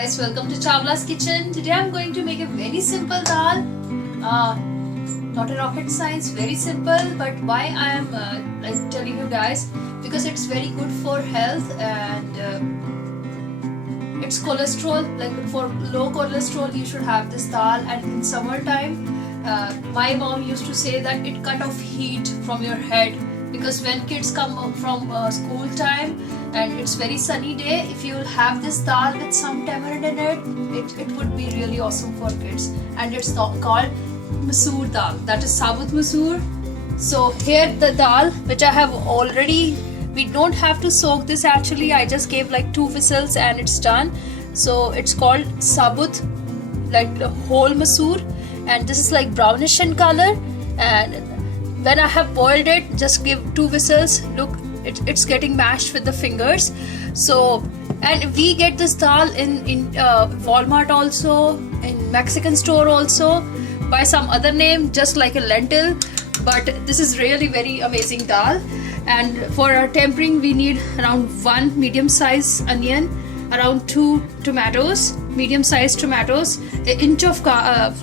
Guys, welcome to Chawla's kitchen. Today I'm going to make a very simple dal. Not a rocket science, very simple. But why I am telling you guys, because it's very good for health and it's cholesterol. Like for low cholesterol, you should have this dal. And in summertime, my mom used to say that it cut off heat from your head, because when kids come from school time and it's very sunny day, if you will have this dal with some tamarind in it, it would be really awesome for kids. And it's called Masoor Dal, that is Sabut Masoor. So here the dal which I have already, we don't have to soak this actually, I just gave like 2 whistles and it's done. So it's called Sabut, like the whole Masoor, and this is like brownish in color. And when I have boiled it, just give 2 whistles. Look, it's getting mashed with the fingers. So, and we get this dal in Walmart also, in Mexican store also, by some other name, just like a lentil. But this is really very amazing dal. And for our tempering, we need around 1 medium-sized onion, around 2 tomatoes, medium-sized tomatoes, an inch of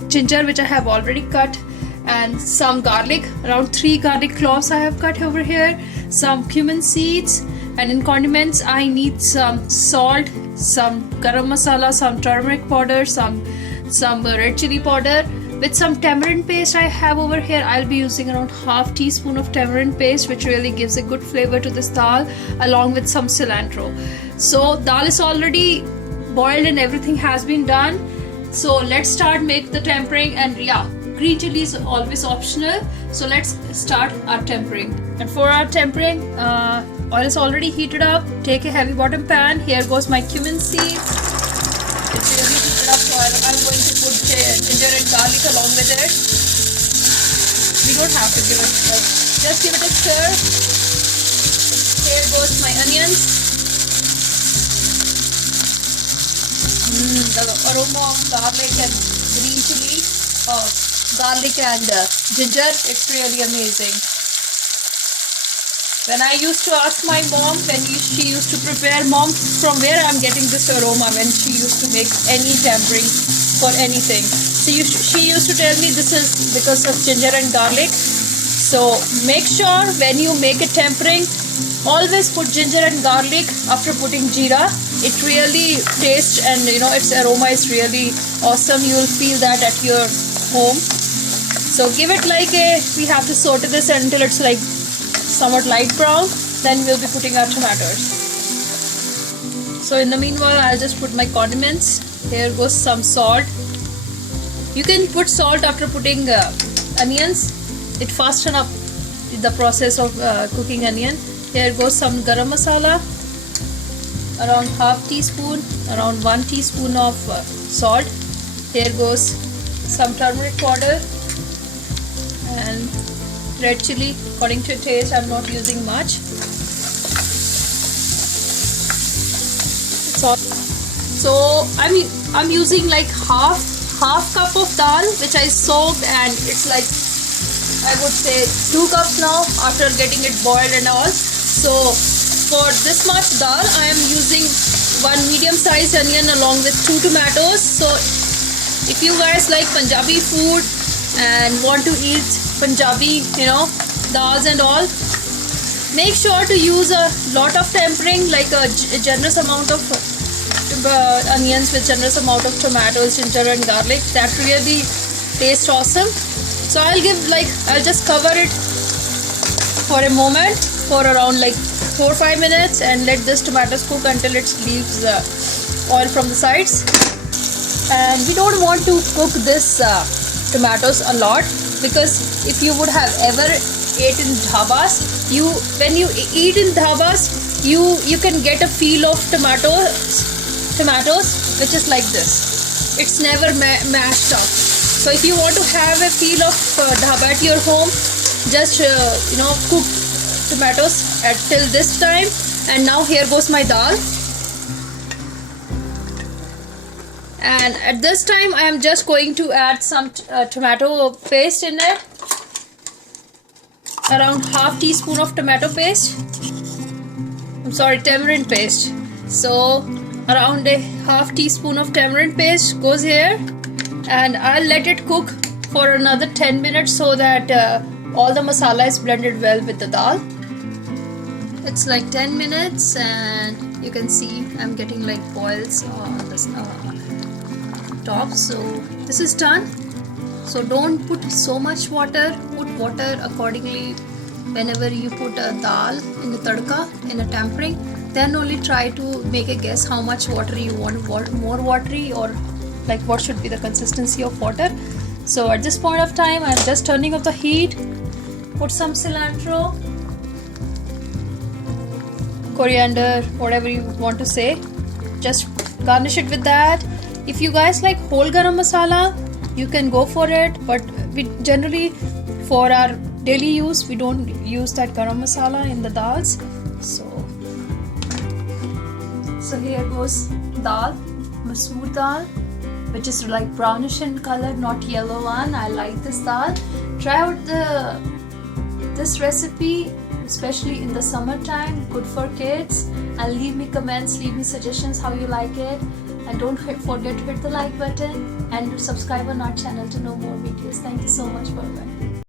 ginger which I have already cut, and some garlic, around 3 garlic cloves I have cut over here, some cumin seeds. And in condiments I need some salt, some garam masala, some turmeric powder, some red chili powder, with some tamarind paste I have over here. I'll be using around ½ teaspoon of tamarind paste, which really gives a good flavor to this dal, along with some cilantro. So dal is already boiled and everything has been done. So let's start make the tempering. And yeah, green chili is always optional. So let's start our tempering. And for our tempering, oil is already heated up. Take a heavy bottom pan. Here goes my cumin seeds. It's really heated up, so I'm going to put ginger and garlic along with it. We don't have to give it, just give it a stir. Here goes my onions. The aroma of garlic and green chili, garlic and ginger, it's really amazing. When I used to ask my mom, when she used to prepare, mom, from where I'm getting this aroma, when she used to make any tempering for anything. So she used to tell me this is because of ginger and garlic. So make sure when you make a tempering, always put ginger and garlic after putting jeera. It really tastes, and its aroma is really awesome. You will feel that at your home. So give it like we have to saute this until it's like somewhat light brown. Then we'll be putting our tomatoes. So in the meanwhile, I'll just put my condiments. Here goes some salt. You can put salt after putting onions. It fastens up the process of cooking onion. Here goes some garam masala, around ½ teaspoon, around 1 teaspoon of salt. Here goes some turmeric powder and red chili. According to taste, I'm not using much. So I'm using like half cup of dal, which I soaked, and it's like, I would say 2 cups now after getting it boiled and all. So for this much dal, I am using 1 medium-sized onion along with 2 tomatoes. So if you guys like Punjabi food and want to eat Punjabi, dals and all, make sure to use a lot of tempering, like a generous amount of onions with generous amount of tomatoes, ginger and garlic. That really tastes awesome. So I'll just cover it for a moment, for around like 4 or 5 minutes, and let this tomatoes cook until it leaves oil from the sides. And we don't want to cook this tomatoes a lot, because if you would have ever ate in dhabas, when you eat in dhabas, you can get a feel of tomatoes which is like this. It's never mashed up. So if you want to have a feel of dhaba at your home, just cook tomatoes till this time. And now here goes my dal. And at this time I am just going to add some tomato paste in it, around ½ teaspoon of tomato paste. I'm sorry, tamarind paste. So around a half teaspoon of tamarind paste goes here, and I'll let it cook for another 10 minutes so that all the masala is blended well with the dal. It's like 10 minutes and you can see I'm getting like boils on this top. So this is done. So don't put so much water, put water accordingly whenever you put a dal in a tadka, in a tempering. Then only try to make a guess how much water you want, more watery or like what should be the consistency of water. So at this point of time I'm just turning off the heat, put some cilantro, coriander, whatever you want to say, just garnish it with that. If you guys like whole garam masala, you can go for it, but we generally for our daily use we don't use that garam masala in the dals. So here goes dal, masoor dal, which is like brownish in color, not yellow one. I like this dal. Try out this recipe, especially in the summertime, good for kids, and leave me comments, leave me suggestions how you like it, and don't forget to hit the like button and subscribe on our channel to know more videos. Thank you so much. Bye bye.